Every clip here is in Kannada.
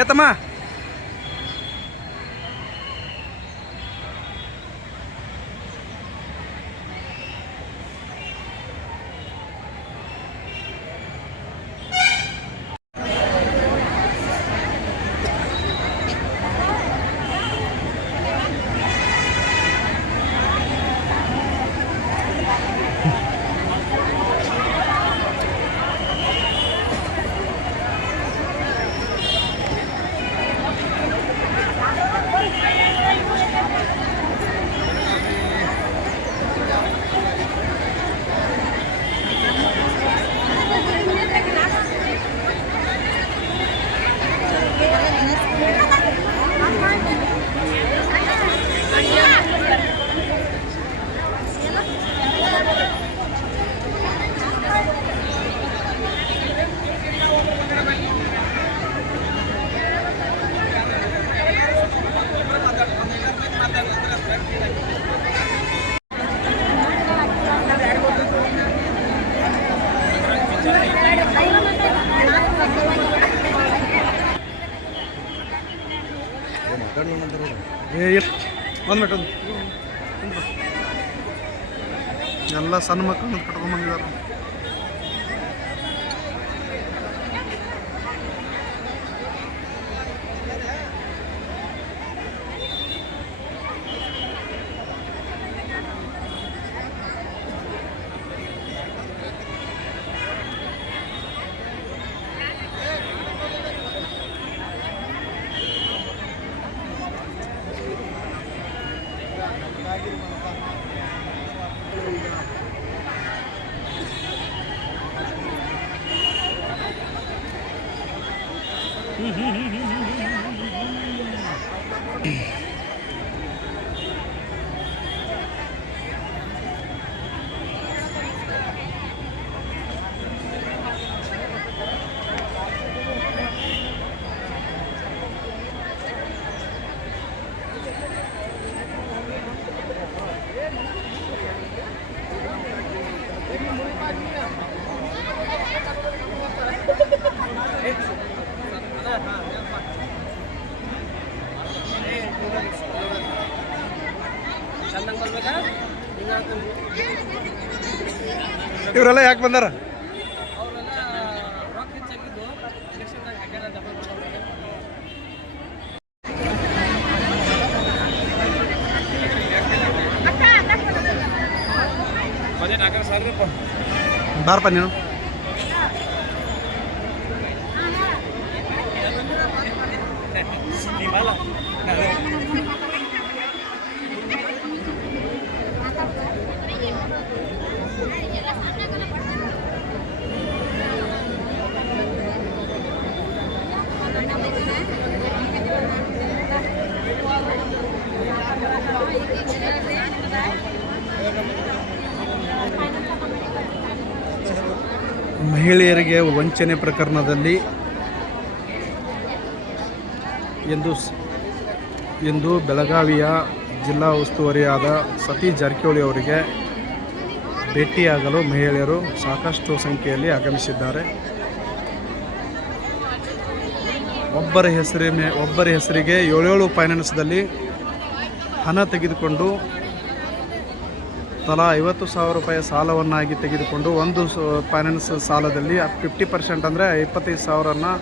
ಏತಮ್ಮ ಒಂದು ಮಿನಿಟ್ ಎಲ್ಲ ಸಣ್ಣ ಮಕ್ಕಳನ್ನ ಕಟ್ಕೊಂಡು ಬಂದಿದ್ದಾರೆ. ಇವರೆಲ್ಲ ಯಾಕೆ ಬಂದಾರ? ಬಾರಪ್ಪ ನೀನು. ಮಹಿಳೆಯರಿಗೆ ವಂಚನೆ ಪ್ರಕರಣದಲ್ಲಿ ಎಂದು ಬೆಳಗಾವಿಯ ಜಿಲ್ಲಾ ಉಸ್ತುವಾರಿಯಾದ ಸತೀಶ್ ಜಾರಕಿಹೊಳಿ ಅವರಿಗೆ ಭೇಟಿಯಾಗಲು ಮಹಿಳೆಯರು ಸಾಕಷ್ಟು ಸಂಖ್ಯೆಯಲ್ಲಿ ಆಗಮಿಸಿದ್ದಾರೆ. ಒಬ್ಬರ ಹೆಸರಿಗೆ 7 ಫೈನಾನ್ಸ್ದಲ್ಲಿ ಹಣ ತೆಗೆದುಕೊಂಡು ತಲಾ 50,000 ರೂಪಾಯಿ ಸಾಲವನ್ನಾಗಿ ತೆಗೆದುಕೊಂಡು ಒಂದು ಫೈನಾನ್ಸ್ ಸಾಲದಲ್ಲಿ 50% ಅಂದರೆ 25,000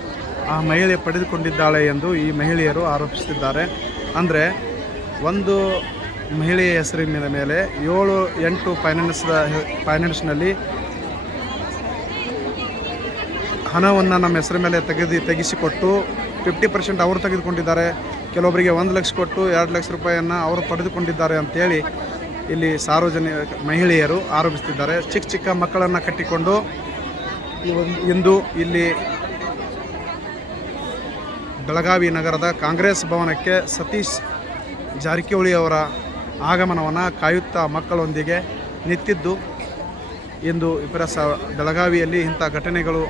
ಆ ಮಹಿಳೆ ಪಡೆದುಕೊಂಡಿದ್ದಾಳೆ ಎಂದು ಈ ಮಹಿಳೆಯರು ಆರೋಪಿಸುತ್ತಿದ್ದಾರೆ. ಅಂದರೆ ಒಂದು ಮಹಿಳೆಯ ಹೆಸರಿನ ಮೇಲೆ 7-8 ಫೈನಾನ್ಸ್ನಲ್ಲಿ ಹಣವನ್ನು ನಮ್ಮ ಹೆಸರ ಮೇಲೆ ತೆಗೆಸಿಕೊಟ್ಟು 50% ಅವರು ತೆಗೆದುಕೊಂಡಿದ್ದಾರೆ. ಕೆಲವೊಬ್ಬರಿಗೆ 1 ಲಕ್ಷ ಕೊಟ್ಟು 2 ಲಕ್ಷ ರೂಪಾಯಿಯನ್ನು ಅವರು ಪಡೆದುಕೊಂಡಿದ್ದಾರೆ ಅಂತೇಳಿ ಇಲ್ಲಿ ಸಾರ್ವಜನಿಕ ಮಹಿಳೆಯರು ಆರೋಪಿಸುತ್ತಿದ್ದಾರೆ. ಚಿಕ್ಕ ಮಕ್ಕಳನ್ನು ಕಟ್ಟಿಕೊಂಡು ಇಂದು ಇಲ್ಲಿ ಬೆಳಗಾವಿ ನಗರದ ಕಾಂಗ್ರೆಸ್ ಭವನಕ್ಕೆ ಸತೀಶ್ ಜಾರಕಿಹೊಳಿ ಅವರ ಆಗಮನವನ್ನು ಕಾಯುತ್ತಾ ಮಕ್ಕಳೊಂದಿಗೆ ನಿಂತಿದ್ದು, ಇಂದು ಬೆಳಗಾವಿಯಲ್ಲಿ ಇಂಥ ಘಟನೆಗಳು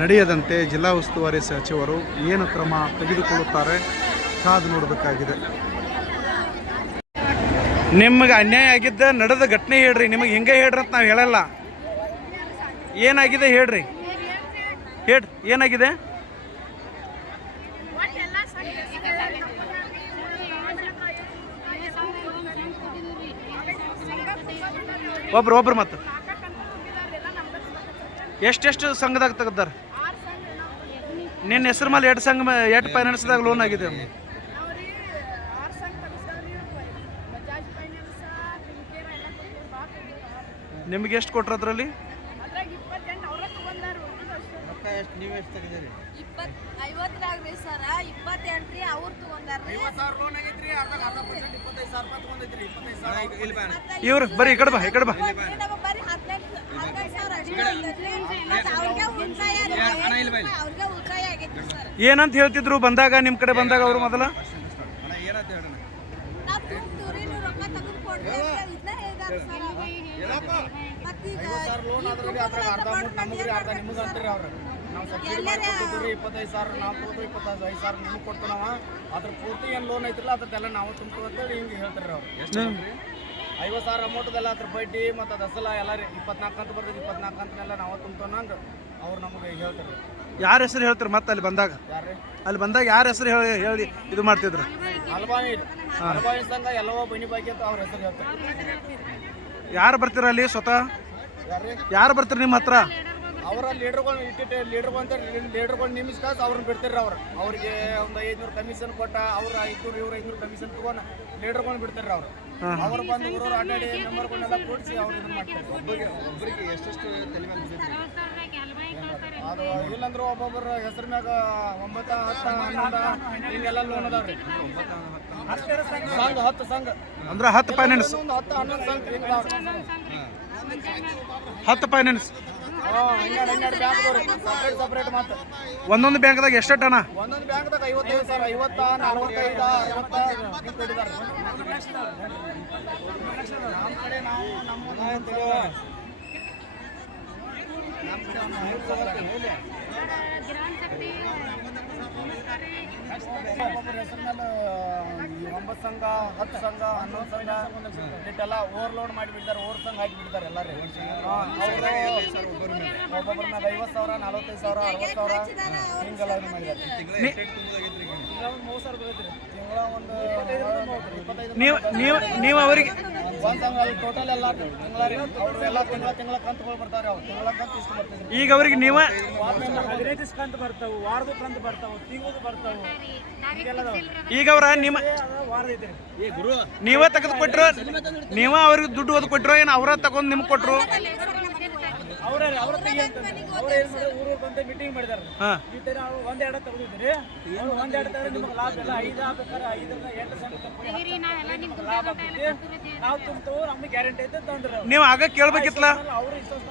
ನಡೆಯದಂತೆ ಜಿಲ್ಲಾ ಉಸ್ತುವಾರಿ ಸಚಿವರು ಏನು ಕ್ರಮ ತೆಗೆದುಕೊಳ್ಳುತ್ತಾರೆ ಕಾದು ನೋಡಬೇಕಾಗಿದೆ. ನಿಮಗೆ ಅನ್ಯಾಯ ಆಗಿದ್ದ ನಡೆದ ಘಟನೆ ಹೇಳ್ರಿ. ನಿಮಗೆ ಹಿಂಗೆ ಹೇಳ್ರಿ ಅಂತ ನಾವು ಹೇಳಲ್ಲ. ಏನಾಗಿದೆ ಹೇಳ್ರಿ, ಏನಾಗಿದೆ? ಒಬ್ರು ಮತ್ತು ಎಷ್ಟೆಷ್ಟು ಸಂಘದಾಗ ತೆಗ್ದಾರ? ನಿನ್ನ ಹೆಸರು ಮೇಲೆ 2 ಸಂಘ 8 ಫೈನಾನ್ಸ್ದಾಗ ಲೋನ್ ಆಗಿದೆ. ನಿಮ್ಗೆ ಎಷ್ಟು ಕೊಟ್ರ ಅದರಲ್ಲಿ? ಇವ್ರು ಬರ್ರಿ ಈ ಕಡೆ ಬಾ, ಏನಂತ ಹೇಳ್ತಿದ್ರು ಬಂದಾಗ, ನಿಮ್ಮ ಕಡೆ ಬಂದಾಗ ಅವರು ಮೊದಲ? ನಾವು ಸಬ್ಸಿಡಿ ಮಾಡ್ಕೊಟ್ಟಿದ್ರಿ 25,000 ನಾವು ತಗೋದು 25,000 ನಿಮ್ಗೆ ಕೊಡ್ತೀವಿ. ನಾವು ಅದ್ರ ಪೂರ್ತಿ ಏನು ಲೋನ್ ಐತಿರಲ್ಲ ಅದಕ್ಕೆಲ್ಲ ನಾವು ತುಂಬ್ತೀವಿ ಅಂತೇಳಿ ಹಿಂಗೆ ಹೇಳ್ತಾರೆ ಅವ್ರು. 50,000 ಅಮೌಂಟ್ದೆಲ್ಲ ಅದ್ರ ಬಡ್ಡಿ ಮತ್ತು ಅದು ಅಸಲ ಎಲ್ಲ 24 ಕಂತು ಬರ್ತದೆ, 24 ಕಂತನೆಲ್ಲ ನಾವು ತುಂಬ್ತೇವೆ ನಂಗೆ ಅವ್ರು ನಮಗೆ ಹೇಳ್ತಾರೆ. ಯಾರ ಹೆಸರು ಹೇಳ್ತಾರೆ ಮತ್ತೆ ಅಲ್ಲಿ ಬಂದಾಗ? ಅಲ್ಲಿ ಬಂದಾಗ ಯಾರ ಹೆಸರು ಹೇಳಿ ಇದು ಮಾಡ್ತಿದ್ರು? ಅಲ್ಬಾನಿ ಸಂಘ ಎಲ್ಲವೋ ಬನ್ನಿ ಬಾಕಿ ಅಂತ ಅವ್ರ ಹೆಸರು ಹೇಳ್ತಾರೆ. ಯಾರು ಬರ್ತೀರ ಅಲ್ಲಿ ಸ್ವತಃ? ಯಾರು ಬರ್ತೀರಿ ನಿಮ್ಮ ಹತ್ರ? ಅವರ ಲೀಡರ್ಗಳು ಲೀಡರ್ಗಳು ಅಂತ ಲೀಡರ್ಗಳು ನೇಮಿಸ್ಕಾಸ್ ಅವ್ರನ್ನ ಬಿಡ್ತಾರೆ. ಅವ್ರಿಗೆ ಒಂದು 500 ಕಮಿಷನ್ ಕೊಟ್ಟ, ಅವ್ರು 500 ಇವ್ರು 500 ಕಮಿಷನ್ ತಗೊಂಡು ಲೀಡರ್ಗಳನ್ನ ಬಿಡ್ತಾರೆ. ಅವ್ರು ಬಂದು ಊರವ್ರು ಅಡ್ಡಾಡಿ ಮೆಂಬರ್ಗಳನ್ನೆಲ್ಲ ಕೂಡಿಸಿ ಅವ್ರು ಇದನ್ನ ಮಾಡ್ತಾರೆ. ಒಬ್ಬರಿಗೆ ಎಷ್ಟೆಷ್ಟು ತಲೆ ಮೇಲೆ ಬಿದ್ದೈತಿ ಅದು ಇಲ್ಲಂದ್ರೆ ಒಬ್ಬೊಬ್ಬರ ಹೆಸರು ಮ್ಯಾಗ 9, 10, 11 ಹಿಂಗೆಲ್ಲ ಲೋನ್ ಅದಾವ್ರಿ. ಸಂಘ 10 ಸಂಘ ಅಂದ್ರೆ 10 ಫೈನಾನ್ಸ್, 10, 11 ಸಂಘ 10 ಫೈನಾನ್ಸ್ ಸಪ್ರೇಟ್ ಮಾತ್ರ. ಒಂದೊಂದು ಬ್ಯಾಂಕ್ದಾಗ ಎಷ್ಟು ಹಣ? ಒಂದೊಂದು ಬ್ಯಾಂಕ್ದಾಗ 55,000, 50, 45, 50 ಹಿಂಗೆ ಕೊಟ್ಟಿದ್ದಾರೆ. ನಮ್ಮ ಕಡೆ ನಾವು ಒಬ್ಬೊಬ್ಬರ ಹೆಸರು ಮೇಲೆ 9 ಸಂಘ 10 ಸಂಘ 11 ಸಂಘ ಇಟ್ಟೆಲ್ಲ ಓವರ್ಲೋಡ್ ಮಾಡಿಬಿಡ್ತಾರೆ. ಓವರ್ ಸಂಘ ಹಾಕಿಬಿಡ್ತಾರೆ ಎಲ್ಲರೂ. ಒಬ್ಬೊಬ್ಬರ ಮ್ಯಾಗ 50,000, 45,000, 60,000 ಹಿಂಗೆಲ್ಲ ಮಾಡಿದ್ದಾರೆ. ತಿಂಗಳ 30,000 ಬರ್ತೈತ್ರಿ. ತಿಂಗಳ ಒಂದು 25. ನೀವು ಅವರಿಗೆ ಒಂದು ಸಂಘ ಅಲ್ಲಿ ಟೋಟಲ್ ಎಲ್ಲ ಅವರೆಲ್ಲ ತಿಂಗಳ ಕಂತುಗಳು ಬರ್ತಾರೆ. ಅವ್ರು ತಿಂಗಳ ಕಂತು ಇಷ್ಟು ಬರ್ತಿದ್ರು. ಈಗ ಅವ್ರಿಗೆ ನೀವು 15 ಕಂತು ಬರ್ತಾವೆ, ವಾರದ ಕಂತು ಬರ್ತಾವೆ, ತಿಂಗಳು ಬರ್ತಾವೆ. ಈಗ ಅವ್ರ ನಿಮ್ಮ ನೀವ ತೆಗೆದು ಕೊಟ್ರು, ನೀವ ಅವ್ರಿಗೆ ದುಡ್ಡು ಓದ್ ಕೊಟ್ರು, ಏನು ಅವರ ತಗೊಂಡು ನಿಮ್ಗೆ ಕೊಟ್ರು? ಮೀಟಿಂಗ್ ಮಾಡಿದಾರೆ. ಒಂದೆರಡು ತಗೊಂಡಿದ್ರಿ, ಒಂದೆರಡು ತಗೊಂಡ್ರೆ ನಿಮ್ಗೆ ಲಾಭ ಇಲ್ಲ. 5 ಆಗ್ಬೇಕಾದ್ರೆ 5ರಿಂದ 8 ಲಾಭ ಆಗ್ತೈತಿ. ನಾವು ತುಂಬ್ತೇವೆ, ನಮ್ಗೆ ಗ್ಯಾರಂಟಿ ಐತೆ ತೊಗೊಂಡ್ರೆ ನೀವು ಆಗ ಕೇಳ್ಬೇಕಿತ್ತಲ್ಲ. ಅವ್ರ ವಿಶ್ವಾಸ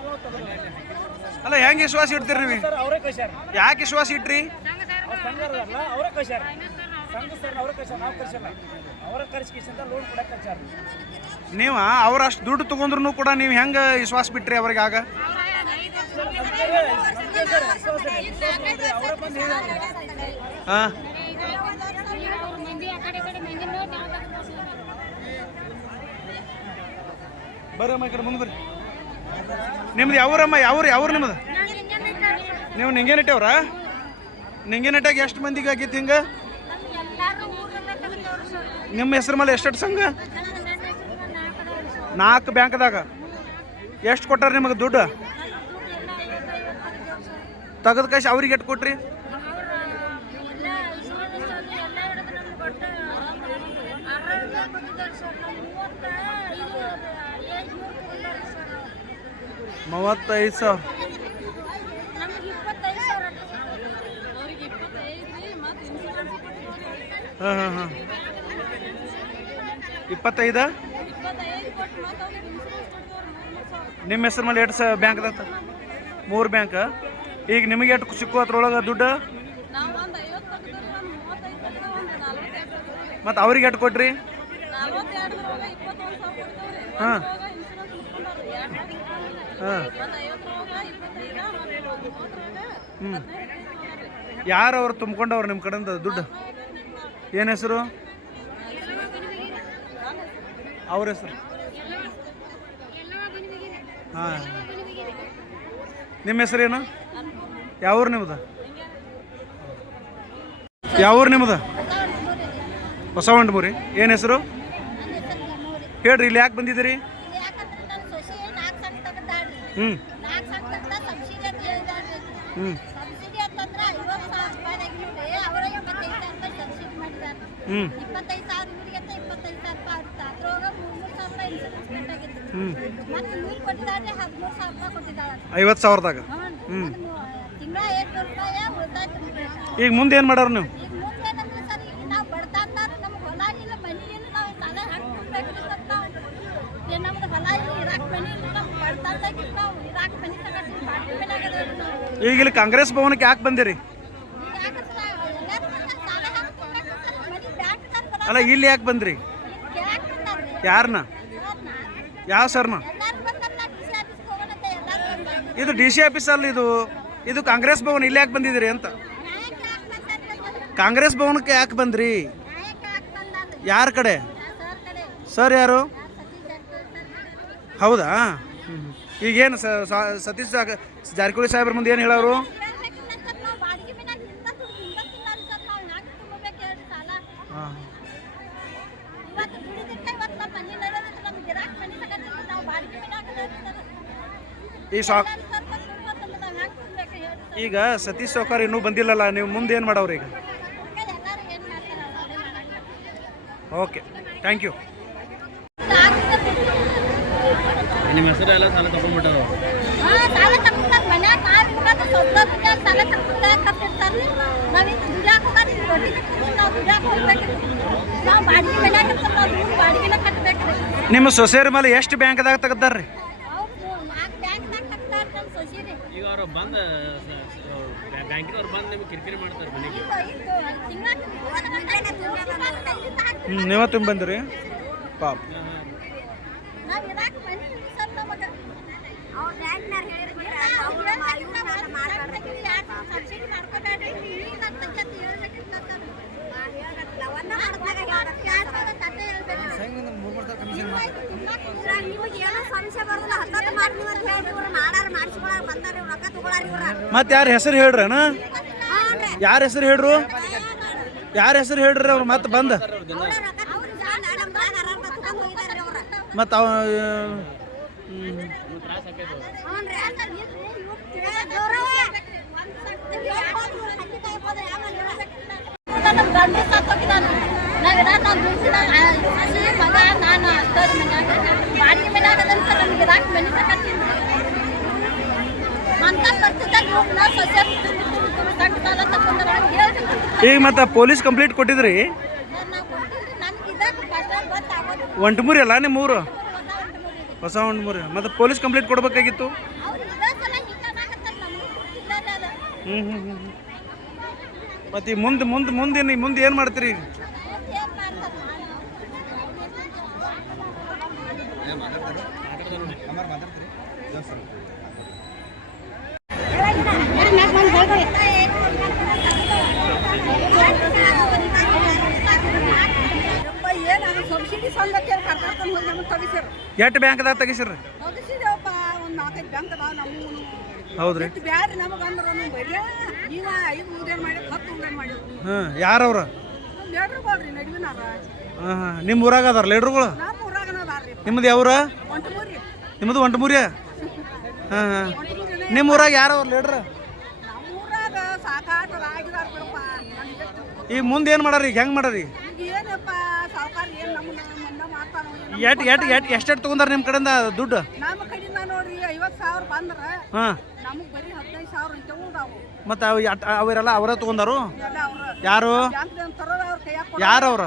ಅಲ್ಲ, ಹೆಂಗೆ ವಿಶ್ವಾಸ ಇಡ್ತೀರಿ ನೀವು? ಅವರೇ ಕಳ್ಸ್ಯಾರ. ಯಾಕೆ ವಿಶ್ವಾಸ ಇಟ್ರಿ? ಸಂಘರಲ್ಲ ಅವರೇ ಕಳ್ಸ್ಯಾರ. ಸಂಘ ಸರ್ ಅವರೇ ಕಳ್ಸ್ಯಾರ, ನಾವು ಕಳ್ಸಲ್ಲ. ಅವರ ಕಳ್ಸಿಕಿಸಿಂದ ಲೋನ್ ಕೊಡಕ್ಕೆ ಕಳ್ಸ್ಯಾರ. ನೀವು ಅವ್ರು ಅಷ್ಟು ದುಡ್ಡು ತೊಗೊಂಡ್ರು ಕೂಡ ನೀವು ಹೆಂಗೆ ವಿಶ್ವಾಸ ಬಿಟ್ರಿ ಅವ್ರಿಗೆ? ಆಗ ಹಾಂ ಬರ್ರಮ್ಮ ಈ ಕಡೆ ಮುಂದೆ ಬರ್ರಿ. ನಿಮ್ದು ಯಾವ್ರಮ್ಮ? ಯಾವ್ರು ನಿಮ್ಮದು? ನೀವು ನಿಂಗೇನಟ್ಟವ್ರ? ನಿಂಗೇನಟ್ಟಾಗ ಎಷ್ಟು ಮಂದಿಗೆ ಆಗಿತ್ತು ಹಿಂಗೆ? ನಿಮ್ಮ ಹೆಸರು ಮೇಲೆ ಎಷ್ಟು ಸಂಘ? 4 ಬ್ಯಾಂಕ್ದಾಗ ಎಷ್ಟು ಕೊಟ್ಟಾರ ನಿಮಗೆ ದುಡ್ಡು? ತೆಗೆದು ಕಾಶಿ ಅವ್ರಿಗೆ ಎಷ್ಟು ಕೊಟ್ರಿ? $35,000. ಹಾಂ 25? ನಿಮ್ಮ ಹೆಸರು ಮೇಲೆ 2 ಬ್ಯಾಂಕ್ದಾಗ 3 ಬ್ಯಾಂಕ್. ಈಗ ನಿಮಗೆ ಎಷ್ಟು ಸಿಕ್ಕು ಅದ್ರೊಳಗೆ ದುಡ್ಡು? ಮತ್ತು ಅವ್ರಿಗೆ ಎಷ್ಟು ಕೊಟ್ರಿ? ಹಾಂ ಹಾಂ ಯಾರು ಅವ್ರು ತುಂಬ್ಕೊಂಡವ್ರು ನಿಮ್ಮ ಕಡೆಯಿಂದ ದುಡ್ಡು? ಏನು ಹೆಸರು? ಅವ್ರ ಹೆಸರು? ಹಾಂ. ನಿಮ್ಮ ಹೆಸರೇನು? ಯಾವ ಊರು ನಿಮ್ಮದು? ಯಾವ ಊರು ನಿಮ್ಮದು? ಹೊಸವಂಡಮೂರಿ. ಏನು ಹೆಸರು ಹೇಳ್ರಿ? ಇಲ್ಲಿ ಯಾಕೆ ಬಂದಿದ್ದೀರಿ? ಹ್ಞೂ ಹ್ಞೂ ಹ್ಞೂ 50,000ದಾಗ. ಹ್ಞೂ ಈಗ ಮುಂದೆ ಏನು ಮಾಡೋರು ನೀವು? ಈಗ ಇಲ್ಲಿ ಕಾಂಗ್ರೆಸ್ ಭವನಕ್ಕೆ ಯಾಕೆ ಬಂದಿರಿ? ಅಲ್ಲ ಇಲ್ಲಿ ಯಾಕೆ ಬಂದ್ರಿ? ಯಾರನ್ನ? ಯಾವ ಸರ್ನ? ಇದು DC ಆಫೀಸ್ ಅಲ್ಲ, ಇದು ಕಾಂಗ್ರೆಸ್ ಭವನ. ಇಲ್ಲಿ ಯಾಕೆ ಬಂದಿದ್ದೀರಿ ಅಂತ? ಕಾಂಗ್ರೆಸ್ ಭವನಕ್ಕೆ ಯಾಕೆ ಬಂದ್ರಿ? ಯಾರ ಕಡೆ? ಸರ್ ಯಾರು? ಹೌದಾ? ಈಗೇನು ಸತೀಶ್ ಜಾರಕಿಹೊಳಿ ಸಾಹೇಬ್ರ ಮುಂದೆ ಏನು ಹೇಳೋರು? ಈಗ ಸತೀಶ್ ಸಾವ್ಕಾರ್ ಇನ್ನೂ ಬಂದಿಲ್ಲಲ್ಲ, ನೀವು ಮುಂದೆ ಏನು ಮಾಡೋರು ಈಗ? Okay, thank you. ನಿಮ್ಮ ಹೆಸರು ಎಲ್ಲ ಸಾಲ ತಗೊಂಡ್ಬಿಟ್ಟರು? ನಿಮ್ಮ ಸೊಸೆಯರ ಮೇಲೆ ಎಷ್ಟು ಬ್ಯಾಂಕ್ದಾಗ ತೆಗ್ದಾರ್ರಿ? ಈಗ ಅವರು ಬಂದು ಬ್ಯಾಂಕಿನವ್ರು ಬಂದು ನಿಮ್ಗೆ ಕಿರಿಕಿರಿ ಮಾಡ್ತಾರೆ ಮನೆಗೆ. ನೀವ ತುಂಬ ಬಂದ್ರಿ ಪಾಪ. ಮತ್ತೆ ಯಾರ ಹೆಸರು ಹೇಳ್ರಣ? ಯಾರ ಹೆಸರು ಹೇಳ್ರು? ಯಾರ ಹೆಸರು ಹೇಳ್ರಿ ಅವ್ರು? ಮತ್ತೆ ಬಂದ ಮತ್ತೆ ಈಗ ಮತ್ತೆ ಪೊಲೀಸ್ ಕಂಪ್ಲೇಂಟ್ ಕೊಟ್ಟಿದ್ರಿ? ಒಂಟಮೂರಿ ಅಲ್ಲ ನಿಮ್ಮ ಊರು? ಹೊಸ ಒಂಟಮೂರಿ. ಮತ್ತೆ ಪೊಲೀಸ್ ಕಂಪ್ಲೇಂಟ್ ಕೊಡ್ಬೇಕಾಗಿತ್ತು. ಹ್ಞೂ ಹ್ಞೂ ಹ್ಞೂ ಮತ್ತೆ ಮುಂದೆ ಏನು ಮಾಡ್ತೀರಿ ಈಗ? ಎಷ್ಟು ಬ್ಯಾಂಕ್ದಾಗ ತೆಗಿಸಿರ್ರಿ? ಹೌದ್ರಿ. ಹಾಂ, ಯಾರವ್ರ? ಹಾಂ ಹಾಂ, ನಿಮ್ಮ ಊರಾಗ ಅದಾರ ಲೀಡ್ರುಗಳು? ನಿಮ್ಮದು ಯಾವ್ರ? ನಿಮ್ಮದು ಒಂಟಮೂರಿ? ಹಾಂ ಹಾಂ, ನಿಮ್ಮ ಊರಾಗ ಯಾರವ್ರ ಲೀಡ್ರ? ಈಗ ಮುಂದೆ ಏನು ಮಾಡಾರಿ? ಈಗ ಹೆಂಗೆ ಮಾಡಾರಿ? ಎಷ್ಟು ತಗೊಂಡಾರ ನಿಮ್ಮ ಕಡೆಯಿಂದ ದುಡ್ಡು? ಹಾಂ, ಮತ್ತೆ ಅವರೆಲ್ಲ ಅವರೇ ತಗೊಂಡಾರು? ಯಾರು ಯಾರವ್ರ?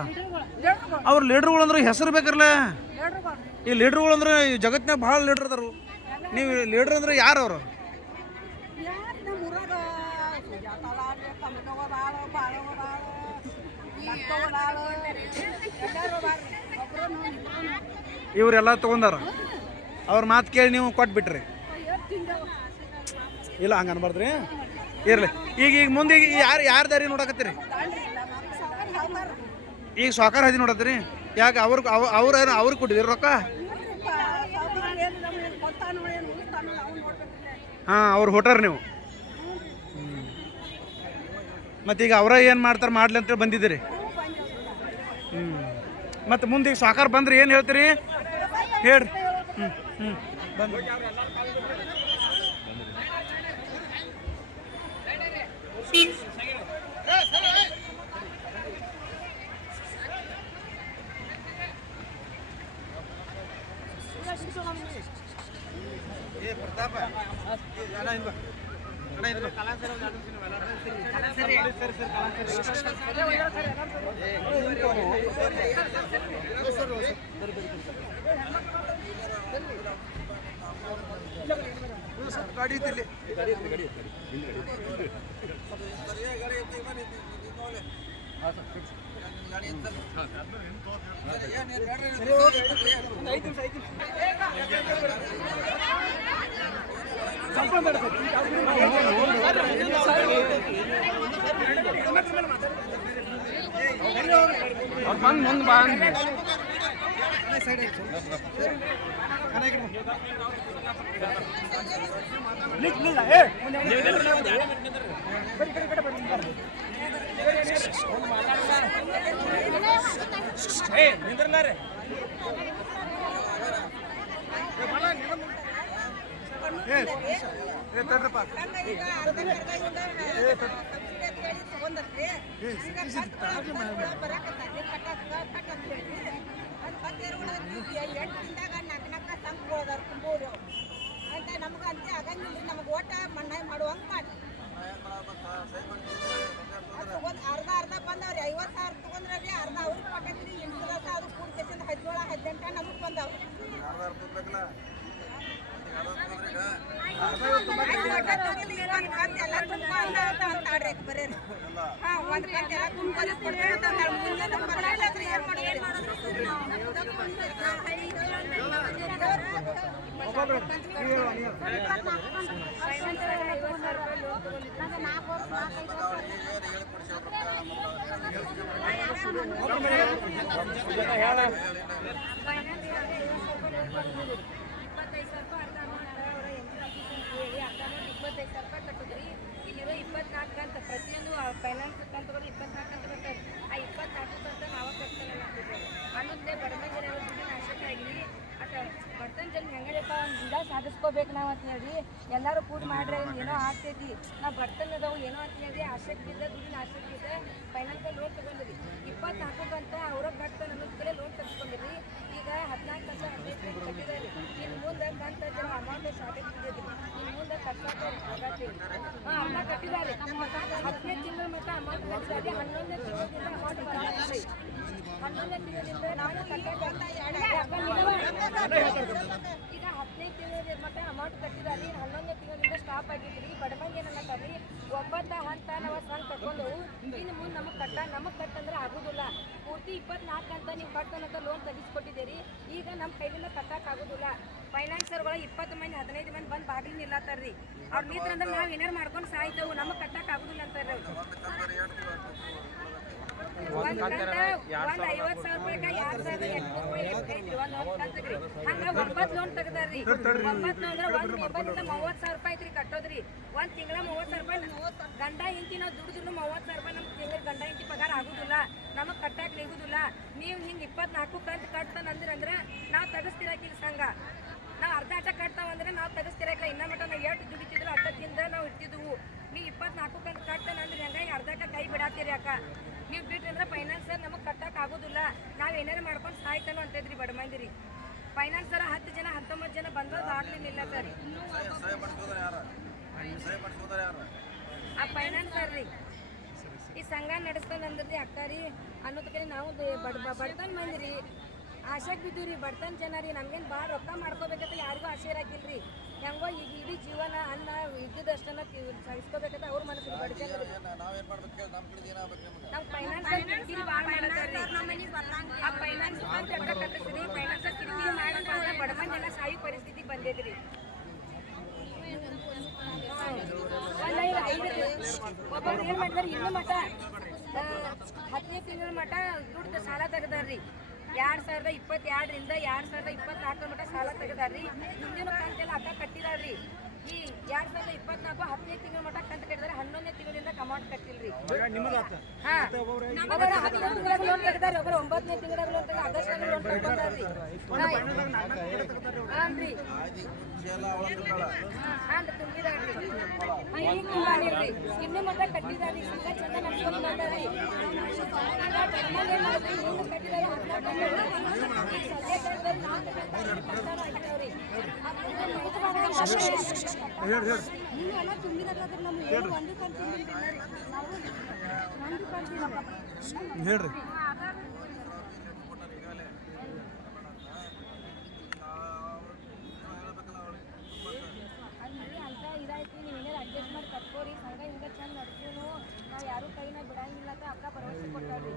ಅವ್ರ ಲೀಡ್ರುಗಳು ಅಂದ್ರೆ ಹೆಸರು ಬೇಕರಲ್ಲ. ಈ ಲೀಡ್ರುಗಳು ಅಂದ್ರೆ ಜಗತ್ತಿನಾಗ ಭಾಳ ಲೀಡ್ರ್ ಅದಾರು. ನೀವು ಲೀಡ್ರ್ ಅಂದ್ರೆ ಯಾರು ಅವರು? ಇವರೆಲ್ಲ ತಗೊಂಡಾರ. ಅವ್ರ ಮಾತು ಕೇಳಿ ನೀವು ಕೊಟ್ಬಿಟ್ರಿ? ಇಲ್ಲ, ಹಂಗೆ ಅನ್ಬಾರ್ದ್ರಿ. ಇರ್ಲಿ. ಈಗ ಮುಂದೆ ಯಾರು ದಾರಿ ನೋಡಕತ್ತೀರಿ? ಈಗ ಸಾಕಾರ ಹದಿ ನೋಡತ್ರಿ ಯಾಕೆ ಅವ್ರಿಗೆ ಕೊಟ್ಟಿದ್ರಿ ರೊಕ್ಕ ಹಾಂ ಅವ್ರು ಹೊಟ್ಟಾರ ನೀವು ಮತ್ತೀಗ ಅವರ ಏನು ಮಾಡ್ತಾರೆ ಮಾಡ್ಲಿ ಅಂತೇಳಿ ಬಂದಿದ್ದೀರಿ ಮತ್ತು ಮುಂದೆ ಈಗ ಸಾಕಾರ ಬಂದ್ರೆ ಏನು ಹೇಳ್ತೀರಿ ಹೇಳ್ರಿ ಬಂದು ಪ್ರತಾಪ ಗಾಡಿ ಐತಿಲ್ಲಿ ಮುಂದೆ ಬಾ ಅಂತ ನಮಗಂತೆ ಆಗಂಗಿಲ್ಲ ನಮಗೆ ಓಟ ಮಣ್ಣಾಗಿ ಮಾಡುವಂಗೆ ಮಾಡಿ ಅರ್ಧ ಬಂದವ್ರಿ 50,000 ತಗೊಂಡ್ರಿ ಅರ್ಧ ಅವ್ರಿಗೆ ಕೊಟ್ಟಿದ್ರಿ ಇನ್ಸೂರೆನ್ಸ್ ಅದು ಕೂಡಿ 17-18 ನಮಗೆ ಬಂದವ್ರಿ ಎಲ್ಲ ತುಂಬ ಅಂತಾಡ್ರಿ ಬರೀ ಹಾಂ ಒಂದು ಕಂತು ಎಲ್ಲ ತುಂಬ ಇಲ್ಲಿರೋ 24 ಅಂತ ಪ್ರತಿಯೊಂದು ಫೈನಾನ್ಸ್ ಕಂತುಗಳು 24 ಅಂತ ಬರ್ತಾರೆ. ಆ 24 ಕಂತ ನಾವು ಕಟ್ತಾನಲ್ಲ ಅನ್ನೋದೇ ಬಡಮಂದಿ ನಾಶಕ ಆಗಲಿ ಅಟ ಬರ್ತನ ಜನ ಹೆಂಗಡಪ್ಪ ಒಂದು ಗಿಡ ಸಾಧಿಸ್ಕೋಬೇಕು ನಾವು ಅಂತ ಹೇಳಿ ಎಲ್ಲರೂ ಕೂಡಿ ಮಾಡ್ರೆ ಏನೋ ಆಗ್ತೈತಿ ನಾವು ಬರ್ತನದವು ಏನೋ ಅಂತ ಹೇಳಿ ಆಸಕ್ತಿ ಬಿದ್ದ ದುಡ್ಡಿನ ಆಸಕ್ತಿ ಬಿದ್ದ ಫೈನಾನ್ಸಲ್ಲಿ ಲೋನ್ ತೊಗೊಂಡಿರಿ 24 ಕಂತ ಅವ್ರ ಬರ್ತಾನೆ ಅನ್ನೋದ್ ಕಡೆ ಲೋನ್ ತೆಗೆಸ್ಕೊಂಡಿರಿ. ಈಗ 14 ಕಂತ 15 ಕಟ್ಟಿದ್ದಾರೆ. ಇನ್ನು ಮುಂದೆ ಕಂತ ಜನ ಅಮೌಂಟ್ ಶಾರ್ಟೇಜ್ ಬಿದ್ದೈತಿ. ಇನ್ನು ಮುಂದೆ ಕಟ್ಟಕ್ಕೆ ಆಗತ್ತೆ. ಅಮ್ಮ ಕಟ್ಟಿದ್ದಾರೆ 10ನೇ ತಿಂಗಳ ಮಟ್ಟ ಅಮೌಂಟ್ ಕಟ್ಟಿದ್ದಾರೆ. 11ನೇ ತಿಂಗಳಿಂದ ಅಮೌಂಟ್ ಬರಲ್ಲ. 11ನೇ ತಿಂಗಳಿಂದ ನಾವು ಈಗ 10ನೇ ತಿಂಗಳ ಮಟ್ಟ ಅಮೌಂಟ್ ಕಟ್ಟಿದ್ದಾರೆ. 11ನೇ ತಿಂಗಳಿಂದ ಸ್ಟಾಪ್ ಆಗಿದ್ರಿ. ಬಡಮಂದಿ ಏನಂತಾರ್ರಿ 9 ಹಂತ ನಾವು ಸಂಘ ತಗೊಂಡು ಇನ್ನು ಮುಂದೆ ನಮಗೆ ಕಟ್ಟಂದ್ರೆ ಆಗೋದಿಲ್ಲ. ಪೂರ್ತಿ 24 ಅಂತ ನೀವು ಕಟ್ಟೋನಂತ ಲೋನ್ ತೆಗಿಸ್ಕೊಟ್ಟಿದ್ದೀರಿ. ಈಗ ನಮ್ಮ ಕೈಲಿಂದ ಕಟ್ಟಕ್ಕೆ ಆಗೋದಿಲ್ಲ. ಫೈನಾನ್ಸರ್ಗಳು 20 ಮಂದಿ 15 ಮಂದಿ ಬಂದು ಬಾಗಿಲು ನಿಲ್ಲತ್ತಾರ್ರಿ. ಅವ್ರು ನಿಂತ್ರೆ ಅಂದ್ರೆ ನಾವು ಏನಾರು ಮಾಡ್ಕೊಂಡು ಸಾಯ್ತೇವೆ. ನಮಗೆ ಕಟ್ಟಕ್ಕೆ ಆಗೋದಿಲ್ಲ ಅಂತಾರೆ. ಒಂದು ಕಂತ ಒಂದು 50,000 ರೂಪಾಯಿಗೆ 2,800 ಒಂದು ಕಂತಗ್ರಿ. ಹಂಗೆ 9 ಲೋನ್ ತೆಗ್ದಾರ್ರಿ. 9 ಅಂದ್ರೆ ಒಂದು ಮೆಂಬರ್ನಿಂದ 30,000 ರೂಪಾಯಿ ಐತ್ರಿ ಕಟ್ಟೋದ್ರಿ. ಒಂದು ತಿಂಗಳ 30,000 ರೂಪಾಯಿ ಗಂಡ ಇಂತಿ ನಾವು ದುಡ್ಡು 30,000 ರೂಪಾಯಿ ನಮ್ಮ ತಿಂಗಳ ಗಂಡ ಇಂತಿ ಪಗಾರ ಆಗೋದಿಲ್ಲ. ನಮಗೆ ಕಟ್ಟಕ್ಕೆ ನಿಗುದಿಲ್ಲ. ನೀವು ಹಿಂಗೆ 24 ಕಂತು ಕಟ್ತಾನಂದ್ರೆ ನಾವು ತೆಗಿಸ್ತಿರಾಕಿಲ್ಲ ಸಂಘ. ನಾವು ಅರ್ಧ ಅಟ ಕಟ್ತಾವಂದ್ರೆ ನಾವು ತೆಗಿಸ್ತಿರಾಕಿಲ್ಲ. ಇನ್ನ ಮಟ್ಟ ನಾವು ಎಷ್ಟು ದುಡಿತಿದ್ರು ಅಷ್ಟದಿಂದ ನಾವು ಇರ್ತಿದ್ವು. ನೀವು 24 ಕಂತು ಕಟ್ತಾನಂದ್ರೆ ಹೆಂಗೆ ಅರ್ಧಕ್ಕೆ ಕೈ ಬಿಡಾತೀರಿ ಅಕ್ಕ. ನೀವು ಬಿಟ್ರಂದ್ರೆ ಫೈನಾನ್ಸರ್ ನಮಗೆ ಕಟ್ಟಕ್ಕೆ ಆಗೋದಿಲ್ಲ. ನಾವು ಏನಾರು ಮಾಡ್ಕೊಂಡು ಸಾಯ್ತಾನೋ ಅಂತೈತ್ರಿ ಬಡಮಂದಿರಿ. ಫೈನಾನ್ಸರ್ 10 ಜನ 19 ಜನ ಬಂದೋದು ಆಗ್ಲಿಲ್ಲ ಸರ್. ಆ ಫೈನಾನ್ಸರ್ ರೀ ಈ ಸಂಘ ನಡೆಸ್ತಾನಂದ್ರಿ ಅಕ್ಕಾರಿ ಅನ್ನೋದಕ್ಕೆ ನಾವು ಬಡತನ ಮಂದಿರಿ ಆಶೆಗೆ ಬಿದ್ದೀವಿ ರೀ. ಬಡತನ ಜನ ರೀ ನಮ್ಗೇನು ಭಾಳ ರೊಕ್ಕ ಮಾಡ್ಕೋಬೇಕಂತ ಯಾರಿಗೂ ಆಸೆ ಇರಾಕಿಲ್ರಿ. ಹೆಂಗೋ ಈಗ ಇಡೀ ಜೀವನ ಅನ್ನ ಇದ್ದಿದ್ದಷ್ಟನ್ನ ಸಹಿಸ್ಕೋಬೇಕಂತ ಅವ್ರ ಮನಸ್ಸಿಗೆ ಬಡ್ತೇನೆ. ನಮ್ಮ ಫೈನಾನ್ಸ್ ಕಿರಿಕಿರಿ ಭಾಳ ಮಾಡತ್ತಾರ್ರಿ. ಆ ಫೈನಾನ್ಸ್ ಕಟ್ಟಿಸ್ರಿ ಫೈನಾನ್ಸ್ ಕಿರಿಕಿರಿ ಮಾಡಂತ ಬಡಮಂದಿ ಎಲ್ಲ ಸಾಯಿ ಪರಿಸ್ಥಿತಿ ಬಂದೈತ್ರಿ. ಒಬ್ಬರು ಏನು ಮಾಡಿದಾರೆ ಇನ್ನೂ ಮಟ್ಟ 10ನೇ ತಿಂಗಳ ಮಟ್ಟ ದುಡ್ಡು ಸಾಲ ತೆಗದಾರ್ರಿ. 2022ರಿಂದ 2024 ಮಟ್ಟ ಸಾಲ ತೆಗದಾರ್ರಿ. ಹಿಂದಿನ ಕಂತೆಲ್ಲ ಅಕ್ಕ ಕಟ್ಟಿದಾರ್ರಿ. ಈ 2024 10ನೇ ತಿಂಗಳ ಮಟ್ಟ ಕಂತು ಕಟ್ಟಿದಾರೆ. 11ನೇ ತಿಂಗಳಿಂದ ಅಮೌಂಟ್ ಕಟ್ಟಿಲ್ರಿ. ಹಾ ಒಬ್ಬರು 10ನೇ ತಿಂಗಳಾಗ ಲೋನ್ ತೆಗದಾರಿ, ಒಬ್ಬರು 9ನೇ ತಿಂಗಳಾಗ ಲೋನ್ ತೆಗದಾರಿ, ಆಗಸ್ಟ್ನಾಗ ಲೋನ್ ತಗೊಂಡಾರ್ರಿ. ಹಾನ್ರಿ ತುಂಬಿದಾರ್ರಿ. ಈಗ ತುಂಬಿಲ್ರಿ, ಇನ್ನೂ ಮಟ್ಟ ಕಟ್ಟಿದಾರ್ರಿ. ಸಂಘ ಚಂದ ನಡ್ಸ್ಕೊಂಡು ಬಂದಾರ್ರಿ. ಹೇಳ್ರಿ ಇದಾಯ್ತು, ನೀವೇನಾದ್ರು ಅಡ್ಜಸ್ಟ್ ಮಾಡಿ ಕಟ್ಕೋರಿ. ಸಂಘ ಹಿಂಗ ಚಂದ ನಡ್ಸೂನು ನಾವು ಯಾರು ಕೈನ ಬಿಡಂಗಿಲ್ಲ ಅಂತ ಅಕ್ಕ ಭರವಸೆ ಕೊಟ್ಟಾರ್ರಿ.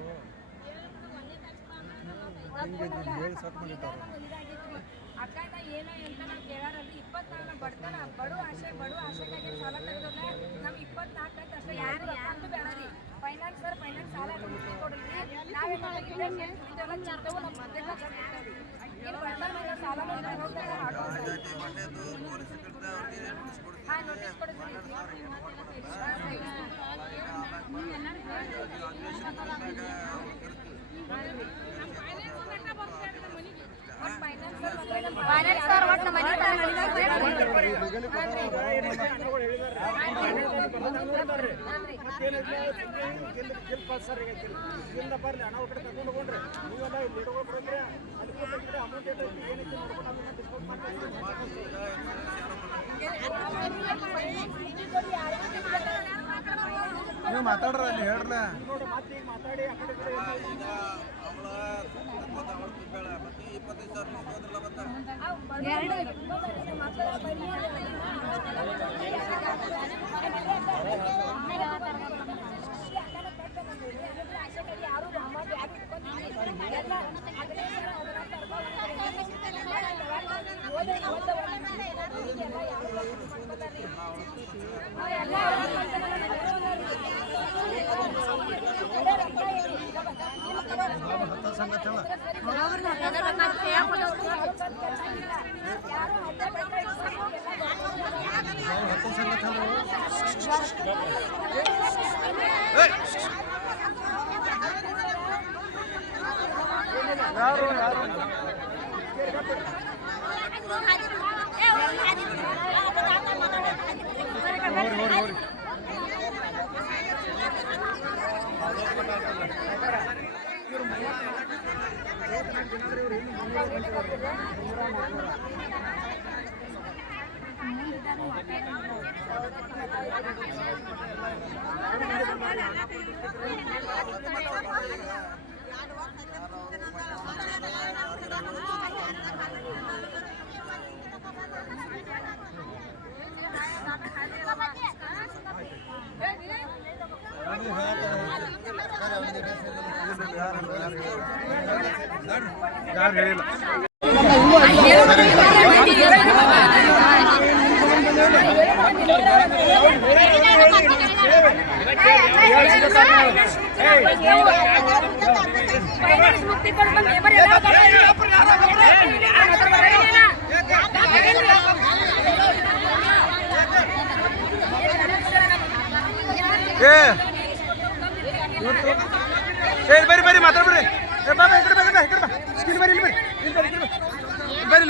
ಅಕ್ಕನ ಏನೋ ಅಂತ ನಾವು ಕೇಳಾರಲ್ರಿ. 24 ಬಡತನ ಬಡು ಆಶೆಗಾಗಿ ಸಾಲ ತೆಗೆದಲ್ಲ. ನಮ್ 24 ಅಂತ ಅಷ್ಟೇ, ಯಾರು ಯಾರು ಬೇಡರಿ. ಫೈನಾನ್ಸ್ ಸಾಲ ಮುಟ್ಟಿ ಕೊಡ್ರಿ. ನಾವೇನು ಚಿಂತವು ನಮ್ಮ ಮತ್ತೆ ಏನು ಬಡತನ ಸಾಲ ಹಾಂ ನೋಟಿಸ್ ಕೊಡಿಸ್ರಿ. ನೀವು ಮಾತಾಡ್ರ ಅಲ್ಲಿ ಹೇಳ್ರಲ್ಲ. ಯಾರು ಹೇಳಿಲ್ಲ. ಬರ್ರಿ ಮಾತಾಡ್ಬಿಡ್ರಿ. ಬಾಬಾ ಈ ಕಡೆ ಬರ್ರಿ, ಈ ಕಡೆ ಬರ್ರಿ, ಇಲ್ಲಿ ಬರ್ರಿ, ಇಲ್ಲಿ ಬರ್ರಿ, ಇಲ್ಲಿ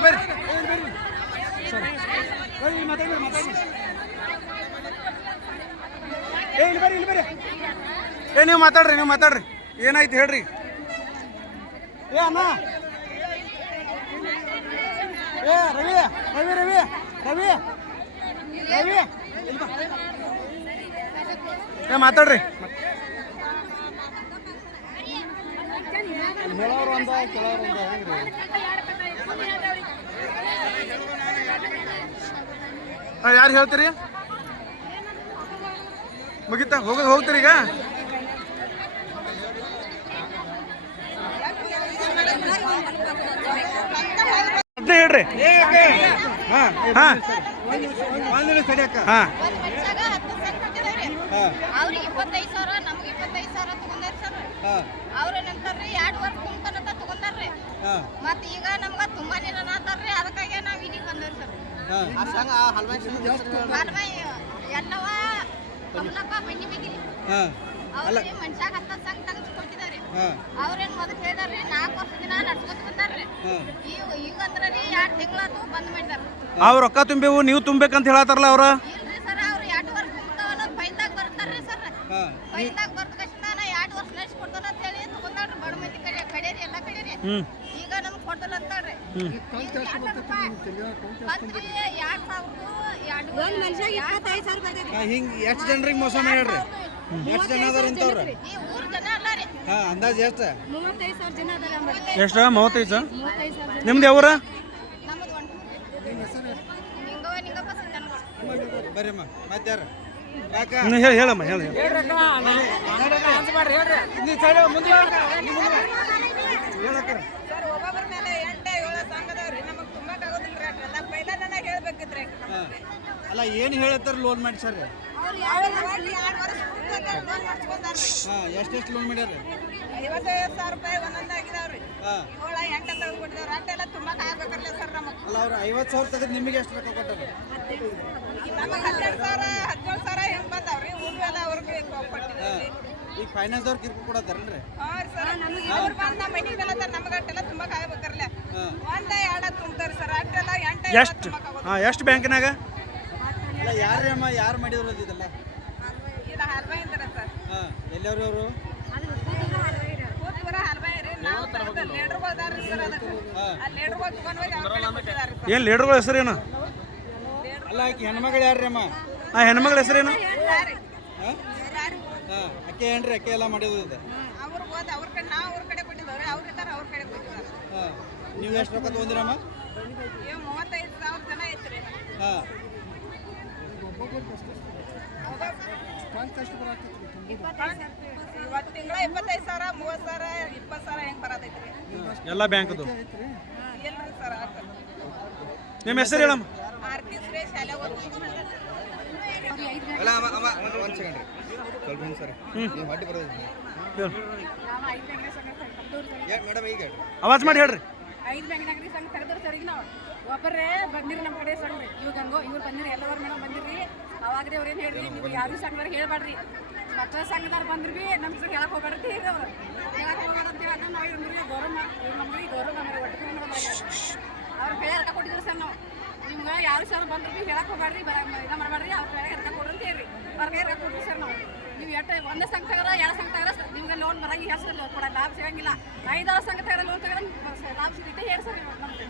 ಬರ್ರಿ, ಇಲ್ಲಿ ಬರ್ರಿ, ಇಲ್ಲಿ ಬರ್ರಿ. ನೀವು ಮಾತಾಡ್ರಿ, ಏನಾಯ್ತು ಹೇಳ್ರಿ. ಅಣ್ಣ, ರವಿ ರವಿ ರವಿ ರವಿ ರವಿ ಮಾತಾಡ್ರಿ. ಹೇಳೋರು ಒಂದ ಕೆಲವರು ಒಂದ ಹೆಂಗ್ರಿ ಯಾರು ಹೇಳ್ತೀರಿ? ಮುಗಿತಾ ಹೋಗ್ತೀರಿ ಈಗ? ಅದೇ ಹೇಳ್ರಿ. ಅವ್ರಿಗೆ 25,000 ನಮ್ಗೆ 35,000 ತಗೊಂಡಾರ ಸರ್. ಹಾಂ ಅವ್ರೇನಂತಾರ್ರಿ 2 ವರ್ಷ ಕುಂತನಂತ ತಗೊಂಡಾರ್ರಿ. ಹಾಂ ಮತ್ತ್ ಈಗ ನಮ್ಗ ತುಂಬಾ ನಿರಾತಾರ್ರಿ, ಅದಕ್ಕಾಗಿ ನಾವ್ ಇಲ್ಲಿಗೆ ಬಂದೇವ್ರಿ ಸರ್. ಹಲ್ವಾಯಿ ಎಲ್ಲವ ಕಮಲಪ್ಪ ಬನ್ನಿ ಬೇಕಿರಿ. ಹಾಂ ಅವ್ರಿಗೆ ಮನ್ಷಾಗ 10 ಸಂಘ ತೆಗೆದುಕೊಟ್ಟಿದ್ದಾರೆ. ಹಾಂ ಅವ್ರೇನ್ ಮೊದಲು ಹೇಳಿದಾರ್ರಿ 4 ವರ್ಷ ದಿನ ನಡ್ಸ್ಕೊತ ಬಂದಾರ್ರಿ. ಹಾಂ ಈಗ ಅಂದ್ರಿ 2 ತಿಂಗಳಾತು ಬಂದ್ ಮಾಡಿದಾರ. ಅವ್ರು ರೊಕ್ಕ ತುಂಬೇವು ನೀವು ತುಂಬೇಕಂತ ಹೇಳತ್ತಾರಲ್ಲ ಅವ್ರ ಇಲ್ರಿ ಸರ್, ಅವ್ರು 2 ವರ್ಷ ಕುಂತಾವ ಅನ್ನೋದು ಫೈಲ್ದಾಗ ಬರ್ತಾರ್ರಿ ಸರ್. ಹಾಂ ಫೈಲ್ದಾಗ ಬರ್ದ ತಕ್ಷಣ 2 ವರ್ಷ ನಡೆಸ್ಕೊಡ್ತಾನ ಅಂತ ಹೇಳಿ ತಗೊಂಡಾಡ್ರಿ ಬಡ ಮಂದಿ ಕಡೆರಿ ಎಲ್ಲ ಕಡೆರಿ. ಈಗ ನಮ್ಗೆ ಕೊಡ್ತಾರ ಅಂತಾರ್ರಿ. ಒಂದ್ ಮನುಷ್ಯಾಗ 25,000 ಬರ್ತೈತಿ. ಹಿಂಗೆ ಎಷ್ಟು ಜನರಿಗೆ ಮೋಸ ಮಾಡ್ಯಾಡ್ರಿ? ಎಷ್ಟು ಜನ ಅದಾರ ಇಂಥವ್ರು? ಈ ಊರ್ ಜನ ಅಲ್ಲ ರೀ. ಹಾಂ ಅಂದಾಜು ಎಷ್ಟು? 35,000 ಜನ ಅದಾರ ಅಂಬಲ್ಲಿ. ಎಷ್ಟ 35 35,000 ಜನ. ನಿಮ್ದು ಯಾವ್ರ ನಮ್ಮದು ನಿಂಗಪ್ಪ ಸಿಂಧನಗೌಡ. ಬರ್ರಿಮ್ಮ ಮತ್ತೆ ಯಾರು ಕಾಕ ಹೇಳಮ್ಮ ಹೇಳಿ ಸರ್ ಒಬ್ಬೊಬ್ಬರ ಮೇಲೆ 8-7 ಸಂಘದವ್ರಿ ನಮಗ್ ತುಂಬಾಕ್ ಆಗೋದಿಲ್ರಿ ಅಷ್ಟೆಲ್ಲ ಪೈಲ ನನಗೆ ಹೇಳ್ಬೇಕಿದ್ರಿ. ಅಲ್ಲ ಏನು ಹೇಳತ್ತಾರ ಲೋನ್ ಮಾಡಿ ಸರ್? ಅವ್ರು 2 ವರ್ಷ ಲೋನ್ ಮಾಡಿಸ್ಕೊಂಡಾರ್ರಿ. ಹಾಂ ಎಷ್ಟೆಷ್ಟು ಲೋನ್ ಮಾಡ್ಯಾರ? 55,000 ರೂಪಾಯಿ ಒಂದೊಂದು ಆಗಿದಾವ್ರಿ. ಹಾಂ 7-8 ತೆಗೆದುಕೊಟ್ಟಿದಾವ್ರಿ. ಅಷ್ಟೆಲ್ಲ ತುಂಬಾಕ್ ಆಗ್ಬೇಕಲ್ಲ ಸರ್ ನಮಗ್. ಅಲ್ಲ ಅವ್ರು 50,000 ತೆಗೆದು ನಿಮಗೆ ಎಷ್ಟು ರೊಕ್ಕ ಕೊಟ್ಟಾರ? ನಮಗ್ 12,000 ಹೆಂಗ್ ಬಂದಾವ್ರಿ? ಊರ್ವೆಲ್ಲ ಅವ್ರಿಗೆ ಕೊಟ್ಟಿದ್ರಿ. ಈಗ ಫೈನಾನ್ಸ್ದವ್ರು ಕಿರ್ಕು ಕೊಡತ್ತಾರನ್ರಿ? ಹಾಂ ಸರ್, ಅವ್ರು ಬಂದು ನಮ್ಮ ಮನೆ ಮೇಲೆ ನಮ್ಗೆ ಅಷ್ಟೆಲ್ಲ ತುಂಬಾಕ್ ಆಗ್ಬೇಕರ್ಲೆ. 1-2 ತುಂಬ್ತಾರ ಸರ್, ಅಷ್ಟೆಲ್ಲ 8-7 ಎಷ್ಟು ತುಂಬಾಕ್ ಆಗೋದು. ಹಾಂ ಎಷ್ಟು ಬ್ಯಾಂಕಿನಾಗ ಅಲ್ಲ ಯಾರಮ್ಮ ಯಾರು ಮಾಡಿದ್ರು ಇದೆಲ್ಲ? ಇದು ಹಲ್ವಾಯಿ ಅಂತಾರ ಸರ್. ಹಾಂ ಎಲ್ಲಿಯವ್ರು ಅವರು? ಕೂತ್ವರ ಹಲ್ವಾಯಿ ರೀ. ನಾವು ಲೀಡರ್ಗಳು ಅದಾರ್ರಿ ಸರ್, ಅದಕ್ಕೆ ಆ ಲೀಡರ್ಗಳು ತಗೊಂಡ್ ಹೋಗಿ ಅವ್ರ ಕಡೆ ಕೊಟ್ಟಿದಾರ್ರಿ ಸರ್. ಏನು ಲೀಡರ್ಗಳ ಹೆಸರೇನು? ಅಲ್ಲ ಆಕೆ ಹೆಣ್ಮಗಳು ಯಾರ್ರಿ ಅಮ್ಮ? ಆ ಹೆಣ್ಮಗಳ ಹೆಸರೇನು? ಯಾರಿ? ಹಾಂ ಯಾರಿ? ಹಾಂ ಅಕ್ಕೆ ಏನ್ರಿ ಅಕ್ಕೆ ಎಲ್ಲ ಮಾಡಿದ್ರು ಇದೆ? ಅವ್ರು ಹೋದ ಅವ್ರ ಕಡೆ ನಾವು ಅವ್ರ ಕಡೆ ಕೊಟ್ಟಿದ್ದವ್ರಿ, ಅವ್ರ ಇದ್ದಾರ ಅವ್ರ ಕಡೆ ಕೊಟ್ಟಿದ್ದಾರೆ. ಹಾಂ ನೀವು ಎಷ್ಟು ರೊಕ್ಕ ತೊಗೊಂದಿರಮ್ಮ? ಇವ್ 35,000 ಜನ ಐತ್ರಿ. ಹಾಂ ಇವತ್ತು ತಿಂಗಳ 25,000, 30,000, 20,000 ಹೆಂಗ್ ಬರತೈತ್ರಿ? ಎಲ್ಲ ಬ್ಯಾಂಕ್ದು. ಇಲ್ರಿ ಸರ್, ನಿಮ್ಮ ಹೆಸರು ಹೇಳಮ್ಮ. ಆರ್ತಿ ಸುರೇಶ್ ಶಾಲೆ ಅಲ್ಲ ಅಮ್ಮ ಅಮ್ಮ ಒಂದು ಸೆಕೆಂಡ್ ರೀ ಸ್ವಲ್ಪ ಹಿಂಗೆ ಸರ್ ನೀವು ಹೊಟ್ಟೆ ಬರೋದು ಮೇಡಮ್ ಈಗ ಹೇಳ್ರಿ ಆವಾಜ್ ಮಾಡಿ ಹೇಳ್ರಿ. 5 ಬ್ಯಾಂಕ್ನಾಗ್ರಿ ಸಂಘ ತೆಗೆದ್ರು ಸರ್. ಈಗ ನಾವು ಒಬ್ಬರೇ ಬಂದಿರಿ ನಮ್ಮ ಕಡೆ ಸಂಘ. ಇವ್ರು ಬಂದಿರಿ, ಎಲ್ಲವರು ಮೇಡಮ್ ಬಂದಿರಿ. ಅವಾಗ್ರಿ ಅವ್ರು ಏನು ಹೇಳ್ರಿ, ನೀವು ಯಾರು ಸಂಘದವ್ರಿಗೆ ಹೇಳ್ಬೇಡ್ರಿ, ಮಕ್ಕಳ ಸಂಘದವ್ರು ಬಂದ್ರಿ ಬಿ ನಮ್ಮ ಸರ್ ಹೇಳಕ್ಕೆ ಹೋಗ್ಬೇಡ್ರಿ ಹೇಳ್ರಿ. ಅವ್ರು ಹೇಳಕ್ಕೆ ಹೋಗ್ಬೇಡ್ರಿ ಅಂತ ನಾವು ಇವ್ರಿಗೆ ಗೌರವ ನಮಗೆ ಗೌರವ ನಮಗೆ ಒಟ್ಟು ಅವ್ರ ಕಡೆ ರೊಕ್ಕ ಕೊಟ್ಟಿದ್ರು ಸರ್. ನಾವು ನಿಮ್ಗೆ ಯಾರು ಸರ್ ಬಂದ್ರು ಬಿ ಹೇಳಕ್ಕೆ ಹೋಗ್ಬೇಡ್ರಿ, ಇದು ಮಾಡಬೇಡ್ರಿ, ಅವ್ರ ಕಡೆ ರೊಕ್ಕ ಕೊಡ್ರಿ ಅಂತ ಹೇಳ್ರಿ. ಅವ್ರ ಕೈ ರೊಕ್ಕ ಕೊಡ್ರಿ ಸರ್. ನಾವು ನೀವು ಎಷ್ಟು ಒಂದೇ ಸಂಘ ತಗರ 2 ಸಂಘ ತಗರ ನಿಮ್ಗೆ ಲೋನ್ ಬರಂಗಿ ಹೇಳ್ಸಲ್ಲ ಕೊಡ ಲಾಭ ಸಿಗಂಗಿಲ್ಲ. 5-6 ಸಂಘ ತಗರ ಲೋನ್ ತಗರ ಲಾಭ ಸಿಗುತ್ತೆ ಹೇಳಿ ಸರ್. ನಮ್ಗೆ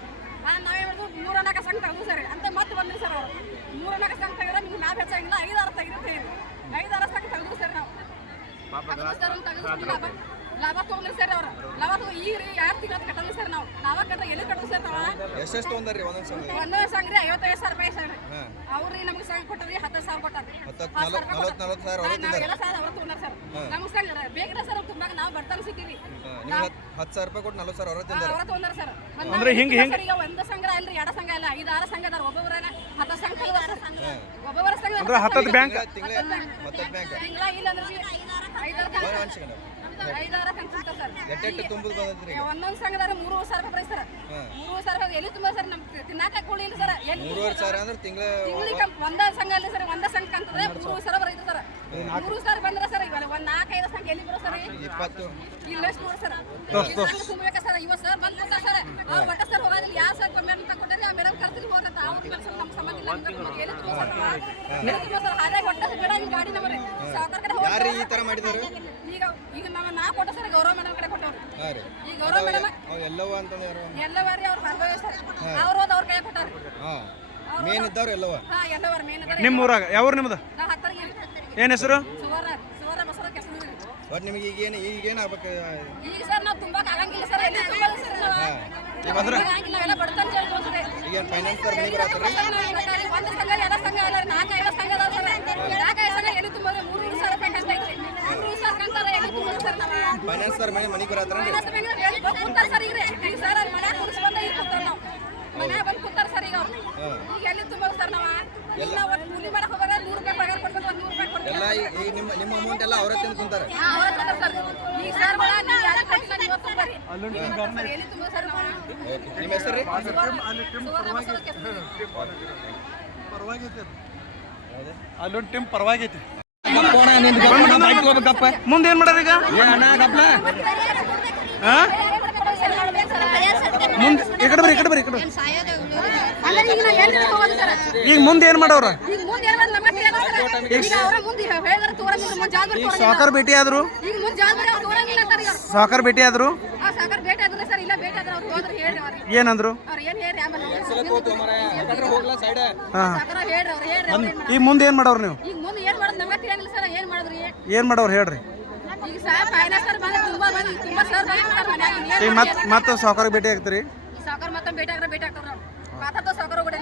ನಾವೇ ಮಾಡೋದು 3-4 ಸಂಘ ತಗೋದು ಸರ್. ಅಂತ ಮತ್ತೆ ಬಂದ್ರಿ ಸರ್ ಅವರು 3-4 ಸಂಘ ತಗರ ನಿಮ್ಗೆ ಲಾಭ ಹೆಚ್ಚಾಗಿಲ್ಲ, 5-6 ತೆಗಿರುತ್ತೆ ಹೇಳಿ 5-6 ಸಂಘ ತೆಗೆದು ಸರ್. ನಾವು ತೆಗೆದು ಲಾಭ ತೊಗೊಂಡ್ರಿ ಸರ್. ಅವ್ರು ಲಾಭ ಈಗ ರೀ 2 ತಿಂಗಳು ಕಟ್ಟಲ್ಲ ಸರ್. ನಾವ ಕಟ್ಟ ಎಲ್ಲಿ ಕಟ್ಟವು ಸರ್? ನಾವು ಎಷ್ಟು ತೊಗೊಂಡ್ರಿ ಒಂದೊಂದು ಸಂಘ? ಒಂದೊಂದು ಸಂಘ ರೀ 55,000 ರೂಪಾಯಿ ಸರ್. ಅವ್ರಿ ನಮ್ಗೆ ಸಂಘ ಕೊಟ್ಟರಿ 10,000 ಕೊಟ್ಟಾರೆ. 40,000 ಸರ್ ಅವ್ರು ತೊಗೊಂಡ್ರ ಸರ್. ನಮ್ಗೆ ಸಂಘ ಬೇಕಿಲ್ಲ ಸರ್. ತುಂಬಾ ನಾವು ಬರ್ತಾನೆ ಸಿಗ್ತೀವಿ. ನೀವು 10,000 ರೂಪಾಯಿ ಕೊಟ್ಟು 40,000 ಅವ್ರ ತಿಂದಾರ? ಅವ್ರ ತೊಗೊಂಡ್ರ ಸರ್. ಅಂದ್ರೆ ಹಿಂಗೆ ಈಗ ಒಂದು ಸಂಘ ಅಲ್ರಿ, 2 ಸಂಘ ಇಲ್ಲ, 5-6 ಸಂಘ ಅದಾರ. ಒಬ್ಬೊಬ್ಬರ 10 ಸಂಘ ಒಬ್ಬೊಬ್ಬರ ಸಂಘ ಅಂದ್ರೆ 10 ಬ್ಯಾಂಕ್ ತಿಂಗಳ 10 ಬ್ಯಾಂಕ್ ತಿಂಗಳ ಇಲ್ಲ ಅಂದ್ರೆ 5-6 ಕಂತು ಸರ್. ಎಟ್ಟೆಟ್ಟು ತುಂಬುದು ಬಂದ್ರಿ? ಒಂದೊಂದು ಸಂಘದಾರ 3,000 ರೂಪಾಯಿ ಸರ್. 3,000 ಎಲ್ಲಿ ತುಂಬ ಸರ್? ನಮ್ಗೆ ತಿನ್ನಾಕ ಕೂಲಿ ಇಲ್ಲ ಸರ್. ಎಲ್ಲಿ 3,500 ಅಂದ್ರೆ ತಿಂಗಳ ತಿಂಗಳಿಗೆ ಒಂದ ಸಂಘ ಅಲ್ಲ ಸರ್. ಒಂದ ಸಂಘ ಅಂತಂದ್ರೆ 3,000 ಬರೈತೆ ಸರ್. 3,000 ಬಂದ್ರೆ ಸರ್ ಇವಾಗ ಒಂದು 4-5 ಸಂಘ ಎಲ್ಲಿ ಬರೋ ಸರ್? 20 ಇಲ್ಲ ಎಷ್ಟು ನೋಡಿ ಸರ್. ತುಂಬಬೇಕಾ ಸರ್? ಇವತ್ತು ಸರ್ ಬಂದ್ ಕೊಡ್ತಾರೆ ಸರ್. ಅವ್ರು ಒಟ್ಟ ಸರ್ ಹೋಗೋದಿಲ್ಲ. ಯಾವ ಸರ್ ಕಮ್ಮಿ ಅಂತ ಕೊಟ್ಟರೆ ಆ ಮೇಡಮ್ ಕರ್ತೀನಿ ಹೋಗತ್ತ. ಅವ್ರು ಸರ್ ನಮ್ಮ ಸಂಬಂಧ ಇಲ್ಲ. ಎಲ್ಲಿ ತುಂಬ ಸರ್? ಎಲ್ಲಿ ತುಂಬ ಸರ್? ಹಾಗೆ ಒಟ್ಟ ಬೇಡ ಈ ಗಾಡಿ ನಮ್ಮರಿ ಸಾವುಕಾರ ಕಡೆ ಯಾರು ಈ ತರ ಮಾಡಿದಾರೆ? ಈಗ ನಾ ಕೊಟ್ಟ ಸರ್ ಗೌರವ ಮೇಡಮ್ ಕಡೆ ಕೊಟ್ಟವ್ರು. ಹಾಂ ರೀ ಈ ಗೌರವ ಮೇಡಮ್ ಎಲ್ಲವೂ ಅಂತಂದ್ರೆ ಯಾರು? ಎಲ್ಲವರಿ ಅವ್ರು ಹಲ್ವಾಯಿ ಸರ್. ಅವ್ರು ಹೋದ ಅವ್ರ ಕೈ ಕೊಟ್ಟಾರೆ. ಹಾಂ ಮೇನ್ ಇದ್ದವ್ರು ಎಲ್ಲವ? ಹಾಂ ಎಲ್ಲವರ ಮೇನ್ ನಿಮ್ಮ ಊರಾಗ ಯಾವ್ರು ನಿಮ್ದು? ನಾ ಹತ್ತರಿಗೆ ಏನು ಹೆಸರು? ಸುವರ್ಣ ಬಸವರ ಕೆಸರು. ಬಟ್ ನಿಮಗೆ ಈಗೇನು ಆಗ್ಬೇಕು? ಈಗ ಸರ್ ನಾವು ತುಂಬಾ ಆಗಂಗಿಲ್ಲ ಸರ್. ಎಲ್ಲಿ ತುಂಬ ಸರ್ ನಾವು ಆಗಂಗಿಲ್ಲ. ನಾವೆಲ್ಲ ಬಡತನ ಹೇಳ್ತೀವಿ. ಈಗ ಫೈನಾನ್ಸ್ ಅವ್ರು ಮನೆಗೆ ಬರತ್ತಾರೆ? ಒಂದು ಸಂಘ 2 ಸಂಘ ಅಲ್ಲ 4-5 ಸಂಘ ಅದಾವ ಸರ್. 4-5 ಸಂಘ ಎಲ್ಲಿ ತುಂಬ 3,000 ರೂಪಾಯಿ ಕಂತ ಐತ್ರಿ. 3,000 ಕಂತಾರ ಎಲ್ಲಿ ತುಂಬ ಸರ್? ನಾವು ಫೈನಾನ್ಸ್ ಅವ್ರ ಮನೆಗೆ ಬರತ್ತಾರೆ? ಕೂತಾರ ಸರ್. ಈಗ ಸರ್ ಅವ್ರ ಮನೆ ಕುಡಿಸಿ ಬಂದ ಈಗ ಕೂತಾರ. ನಾವು ಮನೆ ಬಂದು ಕೂತಾರ ಸರ್. ಈಗ ಅವ್ರು ಈಗ ಎಲ್ಲಿ ತುಂಬ ಸರ್? ನಾವು ಈಗ ನಾವು ಒಂದು ಕೂಲಿ ಮಾಡಕ್ಕೆ ಹೋಗೋದ 100 ರೂಪಾಯಿ ಪಗಾರ ಕೊಡ್ಬೇಕು. 100 ರೂಪಾಯಿ ಕೊಡ್ಬೇಕು. ಎಲ್ಲ ನಿಮ್ಮ ಅಮೌಂಟ್ ಎಲ್ಲ ಅವರೇ ತಿನ್ಕೊಂತಾರೆ. ಈಗ ಸರ್ ನೀವು ಯಾರಿಗೆ ಕೊಟ್ಟಿಲ್ಲ ಇವತ್ತು ಬರ್ರಿ ಎಲ್ಲಿ ತುಂಬ ಸರ್ ನಿಮ್ಮ ಹೆಸರು ರೀ? ಅಲ್ಲೊಂದು ಟೀಮ್ ಪರವಾಗೈತಿ. ಗಪ್ಪ ಮುಂದೆ ಏನು ಮಾಡೋದು ಈಗ? ಅಣ್ಣ ಗಪ್ಪ ಹಾಂ ಮುಂದೆ ಈ ಕಡೆ ಬರ್ರಿ, ಈ ಕಡೆ ಬರ್ರಿ, ಈ ಕಡೆ. ಅಲ್ಲ ಈಗ ನಾ ಎಲ್ಲಿ ಹೋಗೋದು ಸರ್ ಈಗ ಮುಂದೆ ಏನು ಮಾಡವ್ರ? ಈಗ ಮುಂದೆ ಏನು ಮಾಡೋದು ನಮಗೆ ತಿಳಿಯಲ್ಲ ಸರ್. ಈಗ ಅವ್ರ ಮುಂದೆ ಹೇಳಿದ್ರೆ ತೋರಂಗಿಲ್ಲ ಮುಂದೆ ಜಾಗರಿ ಈಗ ಸಾಕರ್ ಭೇಟಿ ಆದ್ರು, ಈಗ ಮುಂದೆ ಜಾಗರಿ ಅವ್ರು ತೋರಂಗಿಲ್ಲ ಅಂತಾರೆ ಈಗ ಸಾಕರ್ ಭೇಟಿ ಆದ್ರು. ಆ ಸಾಕರ್ ಭೇಟಿ ಆದ್ರೆ ಸರ್ ಇಲ್ಲ ಭೇಟಿ ಆದ್ರೆ ಅವ್ರು ಹೋದ್ರೆ ಹೇಳ್ರಿ ಅವ್ರಿಗೆ ಏನಂದ್ರು? ಅವ್ರು ಏನು ಹೇಳ್ರಿ ಆಮೇಲೆ ಹೋಗ್ಲಾ ಸೈಡ್ ಹಾಂ ಸಾಕರ ಹೇಳ್ರಿ ಅವ್ರು ಹೇಳ್ರಿ ಅವ್ರು ಈಗ ಮುಂದೆ ಏನು ಮಾಡವ್ರು ನೀವು? ಈಗ ಮುಂದೆ ಏನು ಮಾಡೋದು ನಮಗೆ ತಿಳಿಯಂಗಿಲ್ಲ ಸರ್. ಏನು ಮಾಡಿದ್ರಿ ಏನು ಮಾಡವ್ರು ಹೇಳ್ರಿ? ಈಗ ಸರ್ ಫೈನಾನ್ಸ್ ಸರ್ ಬಂದು ತುಂಬಾ ಸರ್ ಬಂದಿರ್ತಾರೆ ಮನ್ಯಾಗ ಈಗ ಮತ್ತೆ ಸಾಕರ್ ಭೇಟಿ ಆಗ್ತೀರಿ? ಸಾಕರ್ ಮತ್ತೆ ಭೇಟಿ ಆಗ್ತಾರೆ ಅವ್ರು ಮಾತಾಡ್ತಾರೆ ಸಾಕರ್ ಕೂಡ